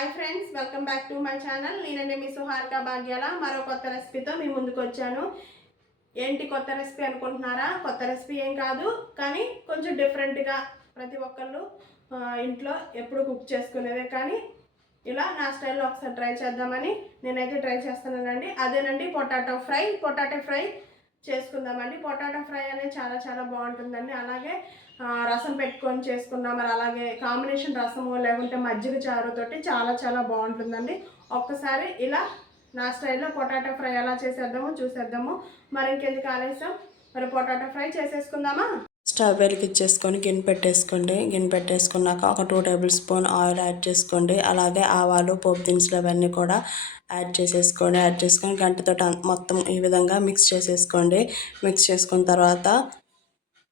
Hi friends, welcome back to my channel. నేనండి మీ సుహారిక భాగ్యాల మరో కొత్త రెసిపీతో మీ ముందుకు వచ్చాను. ఏంటి కొత్త రెసిపీ అనుకుంటున్నారా? కొత్త రెసిపీ ఏం కాదు, కానీ కొంచెం డిఫరెంట్గా ప్రతి ఒక్కళ్ళు ఇంట్లో ఎప్పుడు కుక్ చేసుకునేవే, కానీ ఇలా నా స్టైల్లో ఒకసారి ట్రై చేద్దామని నేనైతే ట్రై చేస్తున్నానండి. అదేనండి పొటాటో ఫ్రై చేసుకుందామండి. పొటాటో ఫ్రై అనేది చాలా చాలా బాగుంటుందండి. అలాగే రసం పెట్టుకొని చేసుకున్నాం, మరి అలాగే కాంబినేషన్ రసము లేకుంటే మజ్జిగ చారుతోటి చాలా చాలా బాగుంటుందండి. ఒక్కసారి ఇలా నా స్టైల్లో పొటాటో ఫ్రై ఎలా చూసేద్దాము. మరి ఇంకెందుకు ఆలస్యం, మరి పొటాటో ఫ్రై చేసేసుకుందామా? స్టవ్ వెలిగించేసుకొని గిన్నె పెట్టేసుకోండి. గిన్నె పెట్టేసుకున్నాక ఒక 2 టేబుల్ స్పూన్ ఆయిల్ యాడ్ చేసుకోండి. అలాగే ఆవాలు, పోపు దినుసులు అవన్నీ కూడా యాడ్ చేసుకొని గంటతో మొత్తం ఈ విధంగా మిక్స్ చేసేసుకోండి. మిక్స్ చేసుకున్న తర్వాత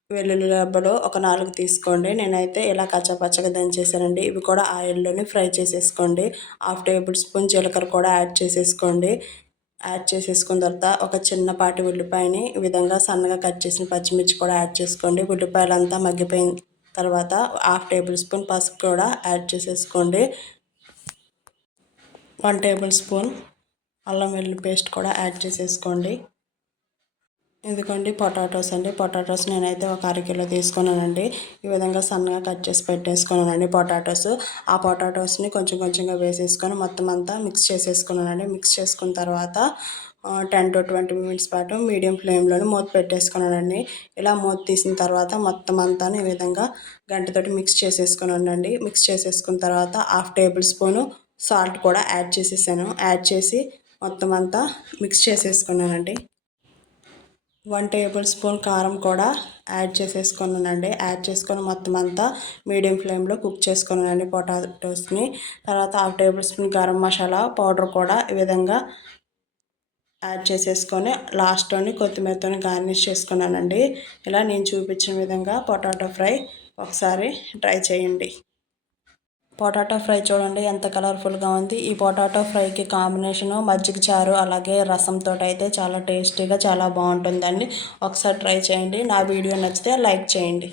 వెల్లుల్లి రెబ్బలు ఒక 4 తీసుకోండి. నేనైతే ఇలా కచ్చాపచ్చగా దంచేసానండి. ఇవి కూడా ఆయిల్లోనే ఫ్రై చేసేసుకోండి. 1/2 టేబుల్ స్పూన్ జీలకర్ర కూడా యాడ్ చేసేసుకోండి. యాడ్ చేసేసుకున్న తర్వాత ఒక చిన్నపాటి ఉల్లిపాయని ఈ విధంగా సన్నగా కట్ చేసిన పచ్చిమిర్చి కూడా యాడ్ చేసుకోండి. ఉల్లిపాయలంతా మగ్గిపోయిన తర్వాత 1/2 టేబుల్ స్పూన్ పసుపు కూడా యాడ్ చేసేసుకోండి. 1 టేబుల్ స్పూన్ అల్లం వెల్లుల్లి పేస్ట్ కూడా యాడ్ చేసేసుకోండి. ఇదిగోండి పొటాటోస్ అండి. పొటాటోస్ నేనైతే ఒక 1/2 కిలో తీసుకున్నానండి. ఈ విధంగా సన్నగా కట్ చేసి పెట్టేసుకున్నానండి పొటాటోస్. ఆ పొటాటోస్ని కొంచెం కొంచెంగా వేసేసుకొని మొత్తం అంతా మిక్స్ చేసేసుకున్నానండి. మిక్స్ చేసుకున్న తర్వాత 10 to 20 మినిట్స్ పాటు మీడియం ఫ్లేమ్లోనే మూత పెట్టేసుకున్నానండి. ఇలా మూత తీసిన తర్వాత మొత్తం అంతా ఈ విధంగా గంటతోటి మిక్స్ చేసేసుకున్నానండి. మిక్స్ చేసేసుకున్న తర్వాత 1/2 టేబుల్ స్పూను సాల్ట్ కూడా యాడ్ చేసేసాను. యాడ్ చేసి మొత్తం అంతా మిక్స్ చేసేసుకున్నానండి. 1 టేబుల్ స్పూన్ కారం కూడా యాడ్ చేసేసుకున్నానండి. యాడ్ చేసుకొని మొత్తం అంతా మీడియం ఫ్లేమ్లో కుక్ చేసుకున్నానండి పొటాటోస్ని. తర్వాత 1/2 table spoon garam masala powder కూడా ఈ విధంగా యాడ్ చేసేసుకొని లాస్ట్లోని కొత్తిమీరతో గార్నిష్ చేసుకున్నానండి. ఇలా నేను చూపించిన విధంగా పొటాటో ఫ్రై ఒకసారి ట్రై చేయండి. పొటాటో ఫ్రై చూడండి ఎంత కలర్ఫుల్గా ఉంది. ఈ పొటాటో ఫ్రైకి కాంబినేషను మజ్జిగ చారు అలాగే రసంతో అయితే చాలా టేస్టీగా చాలా బాగుంటుందండి. ఒకసారి ట్రై చేయండి. నా వీడియో నచ్చితే లైక్ చేయండి.